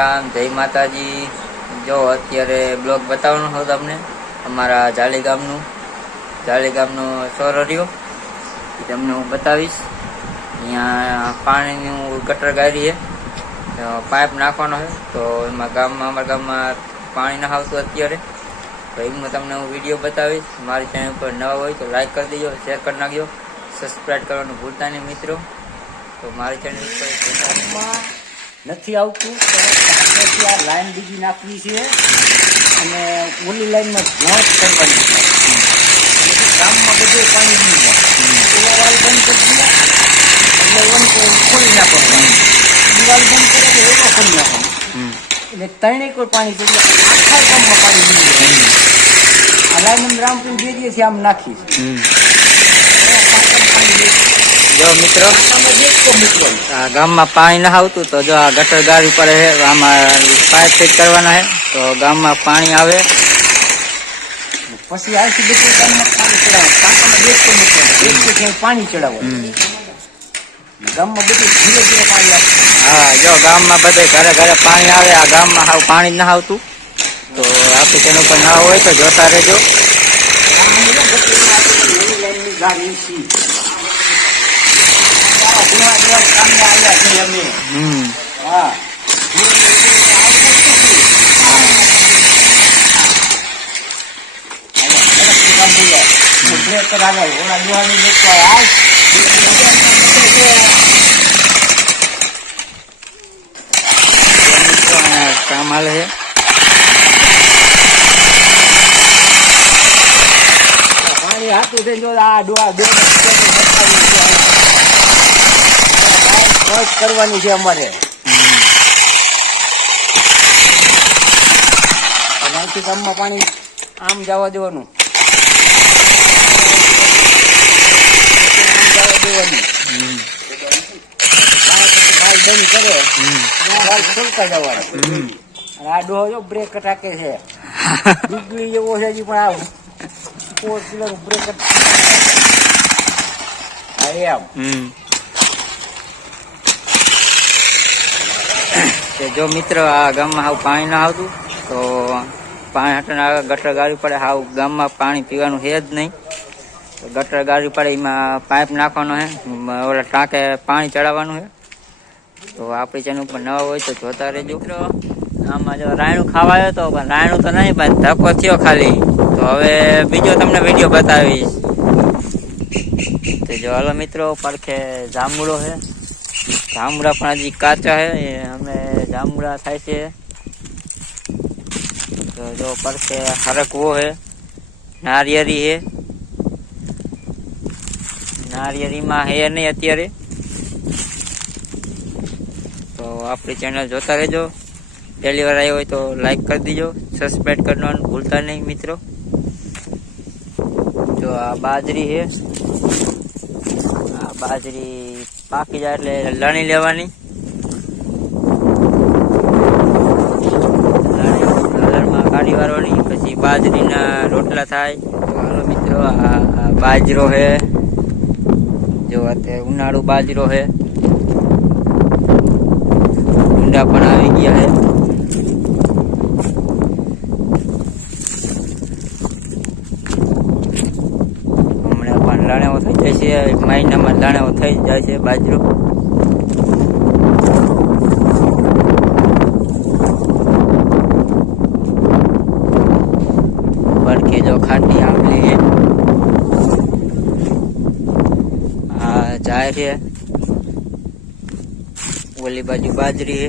રામ, જય માતાજી। જો અત્યારે બ્લોગ બતાવવાનો હતો તમને અમારા જાળી ગામનો સોરો રહ્યો તમને હું બતાવીશ। અહીંયા પાણીનું ગટર ગાડી છે, પાઇપ નાખવાનો છે, તો એમાં અમારા ગામમાં પાણી ના આવતું અત્યારે, તો એમનો તમને હું વિડીયો બતાવીશ। મારી ચેનલ પર નવા હોય તો લાઈક કરી દેજો, શેર કરી નાખજો, સબસ્ક્રાઈબ કરવાનું ભૂલતા નહીં મિત્રો। તો મારી ચેનલ પર નથી આવતું તો આ લાઈન બીજી નાખવી છે અને ઓલી લાઈનમાં જોત કરવાની છે। ગામમાં બધું પાણી નહીં જાય, વાલ બંધ કરી દે એટલે વન ખોલી નાખવાનું, દિવાલ બંધ કરે તો એવો ખોલી નાખવાનું, એટલે ત્રણેય કોઈ પાણી છે એટલે આખા ગામમાં પાણી નહીં જાય। આ લાઈન રામપુર જે દિવસે આમ નાખીશ જો મિત્રો ગામમાં પાણી ના આવતું તો જો આ ગટર ગાડી પડે છે, આમાં પાઇપ ફિટ કરવાના છે તો ગામમાં પાણી આવે, પછી આવશે બધું ગામમાં પાણી ચડાવવાનું, પાણી ચડાવવાનું ગામમાં બધું ધીરે ધીરે પાણી આવે। હા જો ગામમાં બધે ઘરે ઘરે પાણી આવે, આ ગામમાં હાવ પાણી ના આવતું, તો આપણી ચેનલ પર ના હોય તો જોતા રહેજો। કામ હાલે છે, પાણી હાથું થઈ જો આ ડોળા બે કરવાની છે અમારે, અહીંથી ગામમાં પાણી આમ જવા દેવાનું, બંધ કરે ખોલતા જવાનું। આ ડોહો જો બ્રેક ટાકે છે, ડીગડી જેવો છે હજી પણ આવું 4 કિલો બ્રેક એમ। જો મિત્રો આ ગામમાં હાવ પાણી ના આવતું તો પાણી હટણ ગટર ગાડી પડે, હાવ ગામમાં પાણી પીવાનું છે જ નહીં, તો ગટર ગાડી પડે એમાં પાઇપ નાખવાનો છે, ઓલા ટાંકે પાણી ચડાવવાનું છે। તો આપણી ચેનલ ઉપર નવા હોય તો જોતા રહેજો। આમાં જો રાયણું ખાવા આવ્યો તો પણ રાયણું તો નહીં, પણ ધક્કો થયો ખાલી, તો હવે બીજો તમને વિડીયો બતાવીશ। તો જો હાલો મિત્રો પડખે જાંબુડો છે, જાંબુડા પણ હજી કાચા છે, અમે જાંબુડા થાય છે, તો જો પડખે હરકવો છે, નારિયેરી છે, નારિયેરીમાં હે નહીં અત્યારે, તો આપણી ચેનલ જોતા રહેજો। પહેલી વાર આવ્યો હોય તો લાઈક કરી દીજો, સબસ્ક્રાઈબ કરવાનું ભૂલતા નહીં મિત્રો। જો આ બાજરી છે, આ બાજરી પાકી જાય એટલે લણી લેવાની, લણમાં કાઢી વાળવાની, પછી બાજરીના રોટલા થાય। તો હાલો મિત્રો આ બાજરો છે, જો અત્યારે ઉનાળુ બાજરો છે, ઊંડા પણ આવી ગયા છે, હમણાં પણ લાણેવો થઈ જાય છે, મહિનામાં લાણેવો થઈ જાય છે બાજરો। પડખે જો ખાટી આંબલી છે, આ જાય છે, ઓલી બાજુ બાજરી છે।